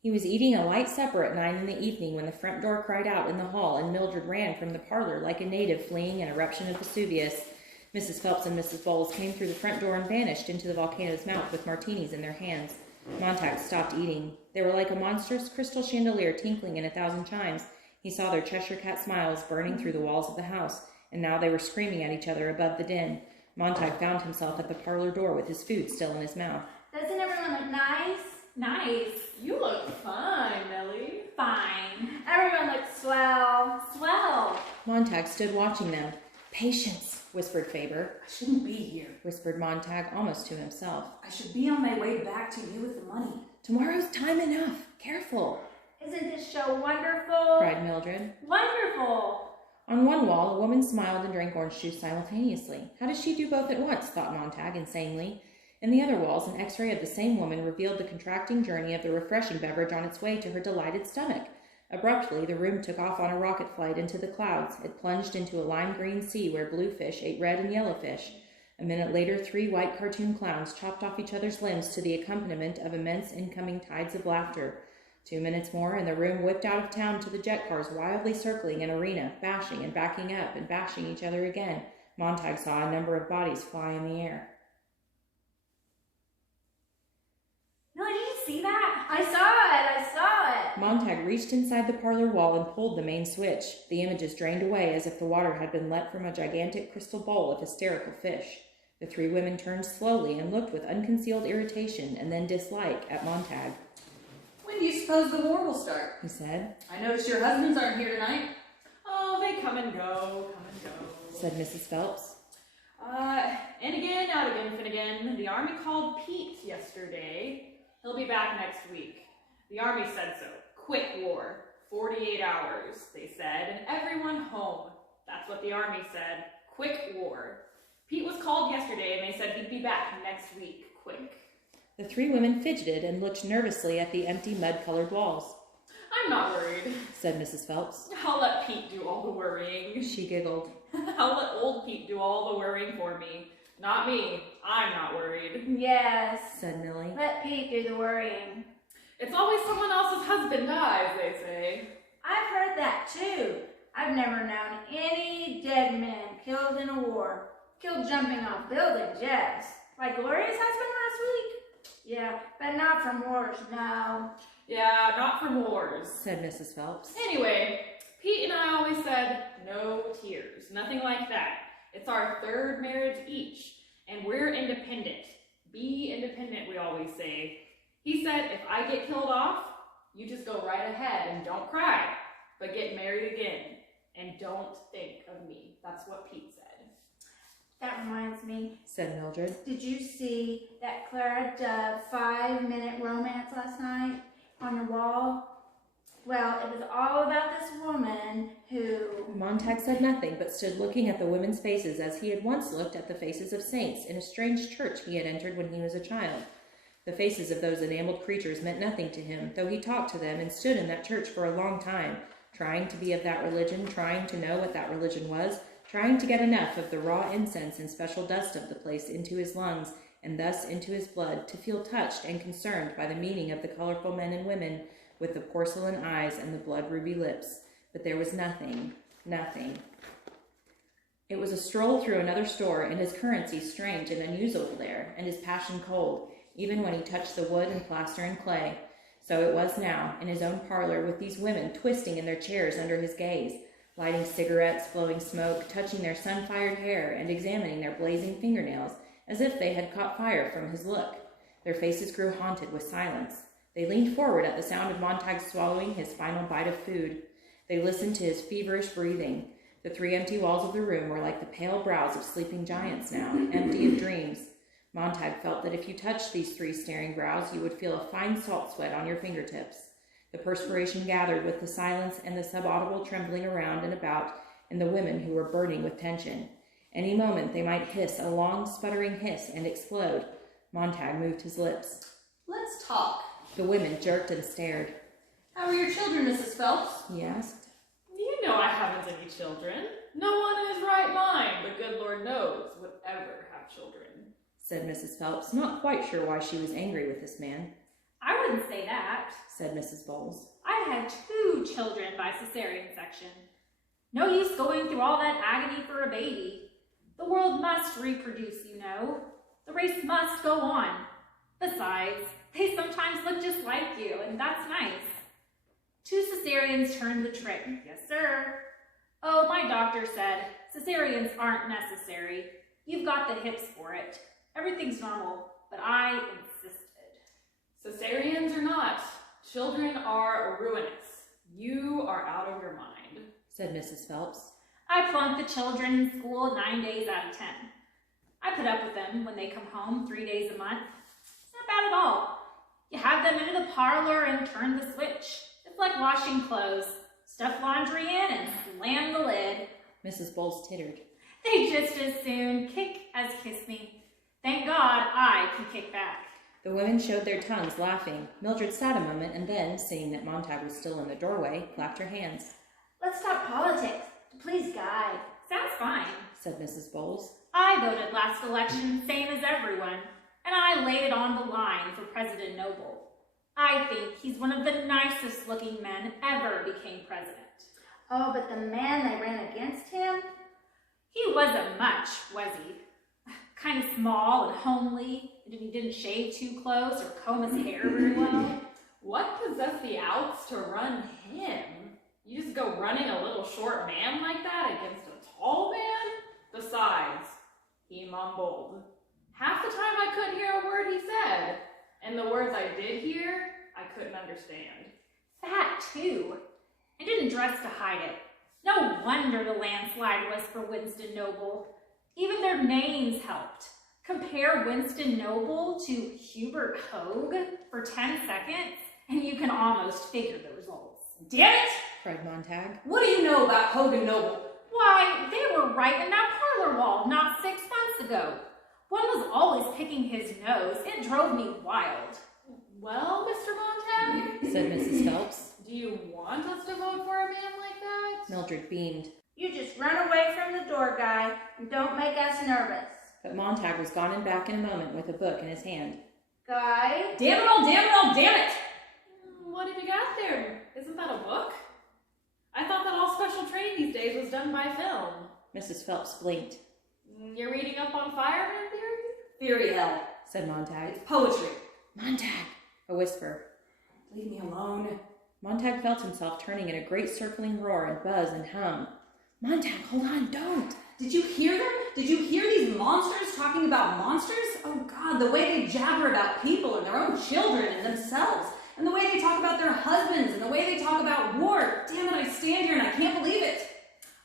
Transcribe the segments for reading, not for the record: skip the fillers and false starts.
He was eating a light supper at 9 in the evening when the front door cried out in the hall, and Mildred ran from the parlor like a native fleeing an eruption of Vesuvius. Mrs. Phelps and Mrs. Bowles came through the front door and vanished into the volcano's mouth with martinis in their hands. Montag stopped eating. They were like a monstrous crystal chandelier tinkling in 1,000 chimes. He saw their Cheshire cat smiles burning through the walls of the house, and now they were screaming at each other above the din. Montag found himself at the parlor door with his food still in his mouth. Doesn't everyone look nice? Nice. You look fine, Nellie. Fine. Everyone looks swell. Swell. Montag stood watching them. Patience, whispered Faber. I shouldn't be here, whispered Montag almost to himself. I should be on my way back to you with the money. Tomorrow's time enough. Careful. Isn't this show wonderful? Cried Mildred. Wonderful. On one wall, a woman smiled and drank orange juice simultaneously. How does she do both at once, thought Montag insanely. In the other walls, an x-ray of the same woman revealed the contracting journey of the refreshing beverage on its way to her delighted stomach. Abruptly, the room took off on a rocket flight into the clouds. It plunged into a lime-green sea where blue fish ate red and yellow fish. A minute later, 3 white cartoon clowns chopped off each other's limbs to the accompaniment of immense incoming tides of laughter. 2 minutes more, and the room whipped out of town to the jet cars wildly circling an arena, bashing and backing up and bashing each other again. Montag saw a number of bodies fly in the air. Millie, did you see that? I saw it. Montag reached inside the parlor wall and pulled the main switch. The images drained away as if the water had been let from a gigantic crystal bowl of hysterical fish. The 3 women turned slowly and looked with unconcealed irritation and then dislike at Montag. When do you suppose the war will start? He said. I notice your husbands aren't here tonight. Oh, they come and go, said Mrs. Phelps. In again, out again, Finnegan. The army called Pete yesterday. He'll be back next week. The army said so. Quick war. 48 hours, they said, and everyone home. That's what the army said. Quick war. Pete was called yesterday, and they said he'd be back next week. Quick. The 3 women fidgeted and looked nervously at the empty mud-colored walls. I'm not worried, said Mrs. Phelps. I'll let Pete do all the worrying. She giggled. I'll let old Pete do all the worrying for me. Not me. I'm not worried. Yes, said Millie. let Pete do the worrying. It's always someone else's husband dies, they say. I've heard that too. I've never known any dead men killed in a war. Killed jumping off buildings, yes. Like Gloria's husband last week? Yeah, but not from wars, no. Yeah, not from wars, said Mrs. Phelps. Anyway, Pete and I always said, no tears, nothing like that. It's our 3rd marriage each, and we're independent. Be independent, we always say. He said, if I get killed off, you just go right ahead and don't cry, but get married again, and don't think of me. That's what Pete said. That reminds me, said Mildred. did you see that Clara Dove 5-minute romance last night on your wall? Well, it was all about this woman who... Montag said nothing, but stood looking at the women's faces as he had once looked at the faces of saints in a strange church he had entered when he was a child. The faces of those enameled creatures meant nothing to him, though he talked to them and stood in that church for a long time, trying to be of that religion, trying to know what that religion was, trying to get enough of the raw incense and special dust of the place into his lungs, and thus into his blood, to feel touched and concerned by the meaning of the colorful men and women with the porcelain eyes and the blood-ruby lips. But there was nothing, nothing. It was a stroll through another store, and his currency strange and unusable there, and his passion cold, even when he touched the wood and plaster and clay. So it was now, in his own parlor, with these women twisting in their chairs under his gaze, lighting cigarettes, blowing smoke, touching their sun-fired hair, and examining their blazing fingernails, as if they had caught fire from his look. Their faces grew haunted with silence. They leaned forward at the sound of Montag swallowing his final bite of food. They listened to his feverish breathing. The 3 empty walls of the room were like the pale brows of sleeping giants now, empty of dreams. Montag felt that if you touched these 3 staring brows, you would feel a fine salt sweat on your fingertips. The perspiration gathered with the silence and the subaudible trembling around and about in the women who were burning with tension. Any moment they might hiss a long, sputtering hiss and explode. Montag moved his lips. Let's talk. The women jerked and stared. How are your children, Mrs. Phelps? He asked. You know I haven't any children. No one in his right mind, the good Lord knows, would ever have children, said Mrs. Phelps, not quite sure why she was angry with this man. I wouldn't say that, said Mrs. Bowles. I had 2 children by cesarean section. No use going through all that agony for a baby. The world must reproduce, you know. The race must go on. Besides, they sometimes look just like you, and that's nice. 2 cesareans turned the trick. Yes, sir. Oh, my doctor said, cesareans aren't necessary. You've got the hips for it. Everything's normal, but I insisted. Cesareans or not, children are ruinous. You are out of your mind, said Mrs. Phelps. I flunk the children in school 9 days out of 10. I put up with them when they come home 3 days a month. It's not bad at all. You have them into the parlor and turn the switch. It's like washing clothes. Stuff laundry in and slam the lid. Mrs. Bowles tittered. They just as soon kick as kiss me. Thank God I can kick back. The women showed their tongues, laughing. Mildred sat a moment and then, seeing that Montag was still in the doorway, clapped her hands. Let's talk politics, to please Guy. Sounds fine, said Mrs. Bowles. I voted last election, same as everyone, and I laid it on the line for President Noble. I think he's one of the nicest looking men ever became president. Oh, but the man they ran against him? He wasn't much, was he? Kind of small and homely, and he didn't shave too close or comb his hair very well. What possessed the outs to run him? You just go running a little short man like that against a tall man? Besides, he mumbled. Half the time I couldn't hear a word he said, and the words I did hear, I couldn't understand. Fat, too, and didn't dress to hide it. No wonder the landslide was for Winston Noble. Even their names helped. Compare Winston Noble to Hubert Hogue for 10 seconds, and you can almost figure the results. Damn it! cried Montag. What do you know about Hogan Noble? Why, they were right in that parlor wall not 6 months ago. One was always picking his nose. It drove me wild. Well, Mr. Montag, said Mrs. Phelps. do you want us to vote for a man like that? Mildred beamed. You just run away from the door, Guy, and don't make us nervous. But Montag was gone and back in a moment with a book in his hand. Guy? Damn it all, damn it all, damn it! What have you got there? Isn't that a book? I thought that all special training these days was done by film. Mrs. Phelps blinked. You're reading up on fireman theory? Theory hell. Said Montag. It's poetry. Montag! A whisper. Leave me alone. Montag felt himself turning in a great circling roar and buzz and hum. Montag, hold on, don't! Did you hear them? Did you hear these monsters talking about monsters? Oh God, the way they jabber about people and their own children and themselves, and the way they talk about their husbands, and the way they talk about war. Damn it, I stand here and I can't believe it.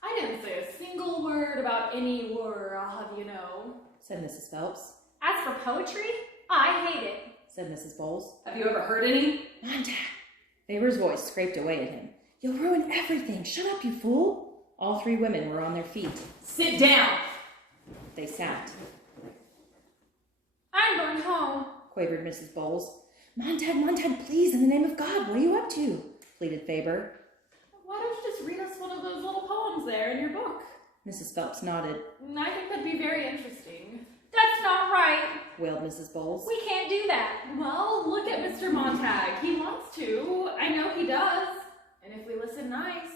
I didn't say a single word about any war, I'll have you know, said Mrs. Phelps. As for poetry, I hate it. Said Mrs. Bowles. Have you ever heard any? Montag! Faber's voice scraped away at him. You'll ruin everything. Shut up, you fool! All 3 women were on their feet. Sit down! They sat. I'm going home, quavered Mrs. Bowles. Montag, please, in the name of God, what are you up to? Pleaded Faber. Why don't you just read us one of those little poems there in your book? Mrs. Phelps nodded. I think that'd be very interesting. That's not right. Wailed Mrs. Bowles. We can't do that. Well, look at Mr. Montag. He wants to. I know he does. And if we listen nice,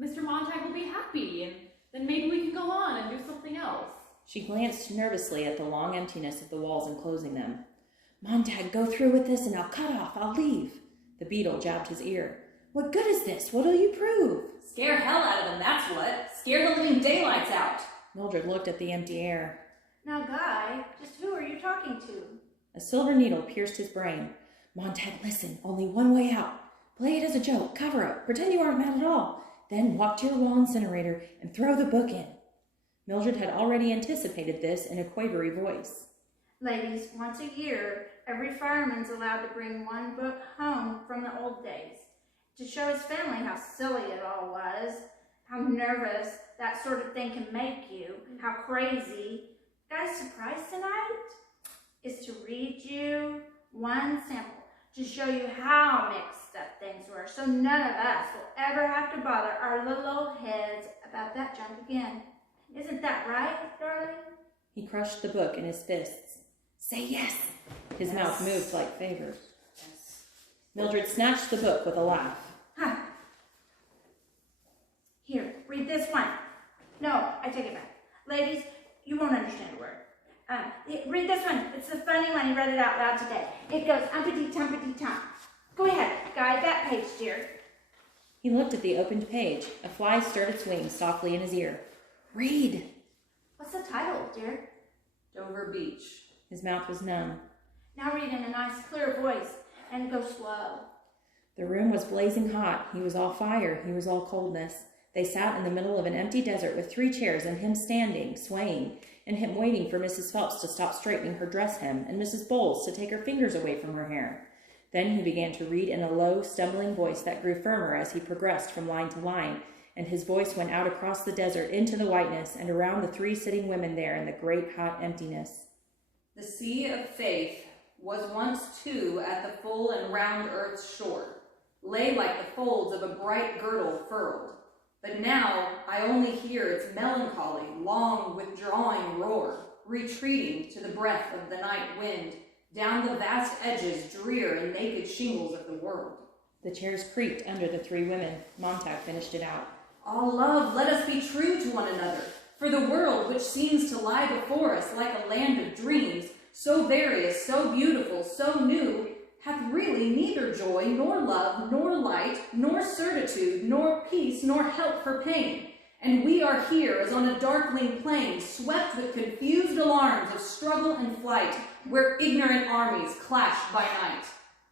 Mr. Montag will be happy, and then maybe we can go on and do something else. She glanced nervously at the long emptiness of the walls enclosing them. Montag, go through with this and I'll cut off. I'll leave. The beetle jabbed his ear. What good is this? What'll you prove? Scare hell out of them, that's what. Scare the living daylights out. Mildred looked at the empty air. Now, Guy, just who are you talking to? A silver needle pierced his brain. Montag, listen, only one way out. Play it as a joke, cover up, pretend you aren't mad at all. Then walk to your wall incinerator and throw the book in. Mildred had already anticipated this in a quavery voice. Ladies, once a year, every fireman's allowed to bring one book home from the old days to show his family how silly it all was, how nervous that sort of thing can make you, how crazy. Guy's surprise tonight is to read you one sample to show you how mixed up things were, so none of us will ever have to bother our little old heads about that junk again. Isn't that right, darling? He crushed the book in his fists. Say yes! His mouth moved like Faber. Yes. Mildred snatched the book with a laugh. Huh. Here, read this one. No, I take it back. Ladies, you won't understand a word. Read this one. It's the funny one. He read it out loud today. It goes umpity-tumpity-tump. Go ahead, guide that page, dear. He looked at the opened page. A fly stirred its wings softly in his ear. Read! What's the title, dear? Dover Beach. His mouth was numb. Now read in a nice, clear voice, and go slow. The room was blazing hot. He was all fire. He was all coldness. They sat in the middle of an empty desert with 3 chairs and him standing, swaying, and him waiting for Mrs. Phelps to stop straightening her dress hem and Mrs. Bowles to take her fingers away from her hair. Then he began to read in a low, stumbling voice that grew firmer as he progressed from line to line, and his voice went out across the desert into the whiteness and around the 3 sitting women there in the great hot emptiness. The sea of faith was once too at the full and round earth's shore, lay like the folds of a bright girdle furled. But now I only hear its melancholy, long withdrawing roar, retreating to the breath of the night wind, down the vast edges, drear and naked shingles of the world. The chairs creaked under the 3 women. Montag finished it out. All love, let us be true to one another, for the world which seems to lie before us like a land of dreams, so various, so beautiful, so new, hath really neither joy, nor love, nor light, nor certitude, nor peace, nor help for pain. And we are here as on a darkling plain, swept with confused alarms of struggle and flight, where ignorant armies clash by night.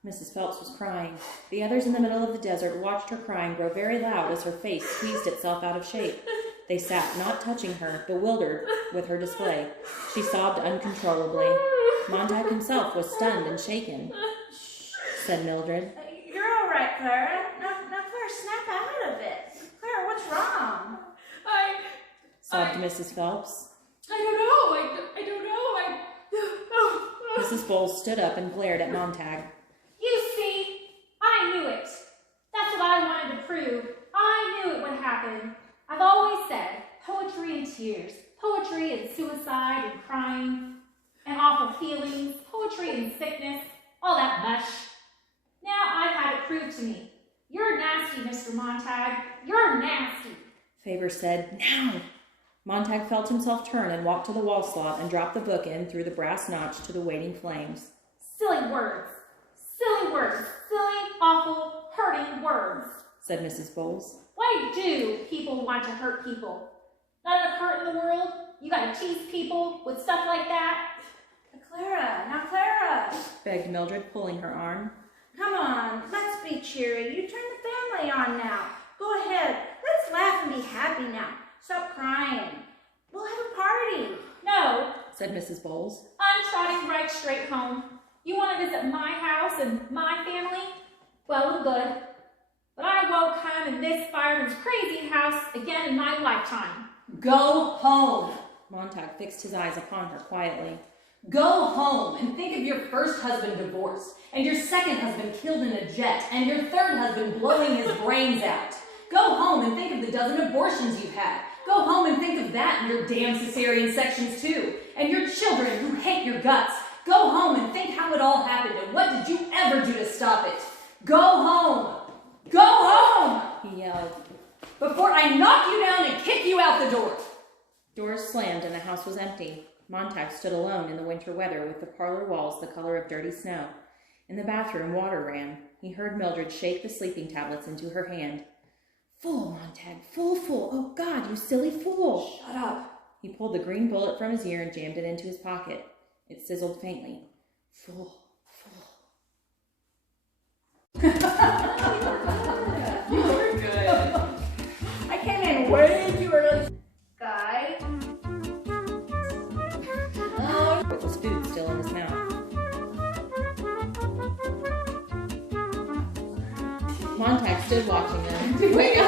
Mrs. Phelps was crying. The others in the middle of the desert watched her crying grow very loud as her face squeezed itself out of shape. They sat, not touching her, bewildered with her display. She sobbed uncontrollably. Montag himself was stunned and shaken. Said Mildred. You're all right, Clara. Now, Clara, snap out of it. Clara, what's wrong? Sobbed Mrs. Phelps. I don't know. I don't know. Mrs. Bowles stood up and glared at Montag. You see, I knew it. That's what I wanted to prove. I knew it would happen. I've always said poetry and tears, poetry and suicide and crying and awful feelings, poetry and sickness, all that mush. Now I've had it proved to me. You're nasty, Mr. Montag. You're nasty. Faber said, Now! Montag felt himself turn and walk to the wall slot and drop the book in through the brass notch to the waiting flames. Silly words. Silly words. Silly, awful, hurting words. Said Mrs. Bowles. Why do people want to hurt people? Not enough hurt in the world? You gotta tease people with stuff like that? Clara, Begged Mildred, pulling her arm. come on, let's be cheery. You turn the family on now. Go ahead, let's laugh and be happy now. Stop crying. We'll have a party. No, Said Mrs. Bowles. I'm trotting right straight home. You want to visit my house and my family? Well and good. But I won't come in this fireman's crazy house again in my lifetime. Go home. Montag fixed his eyes upon her quietly. Go home and think of your first husband divorced, and your second husband killed in a jet, and your third husband blowing his brains out. Go home and think of the dozen abortions you've had. Go home and think of that and your damn cesarean sections too, and your children who hate your guts. Go home and think how it all happened and what did you ever do to stop it. Go home. Go home! He yelled. Before I knock you down and kick you out the door. Doors slammed and the house was empty. Montag stood alone in the winter weather with the parlor walls the color of dirty snow. In the bathroom, water ran. He heard Mildred shake the sleeping tablets into her hand. Fool, Montag, fool. Oh, God, you silly fool. Shut up. He pulled the green bullet from his ear and jammed it into his pocket. It sizzled faintly. Fool. You were good. I came in way too early. Guy. With his food still in his mouth. Montag stood watching them. Wait, He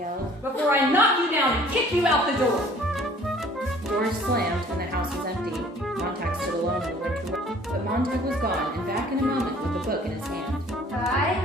yelled. Before I knock you down and kick you out the door. Doors slammed and the house was empty. Montag stood alone in the winter weather. But Montag was gone and back in a moment with the book in his hand. Guy.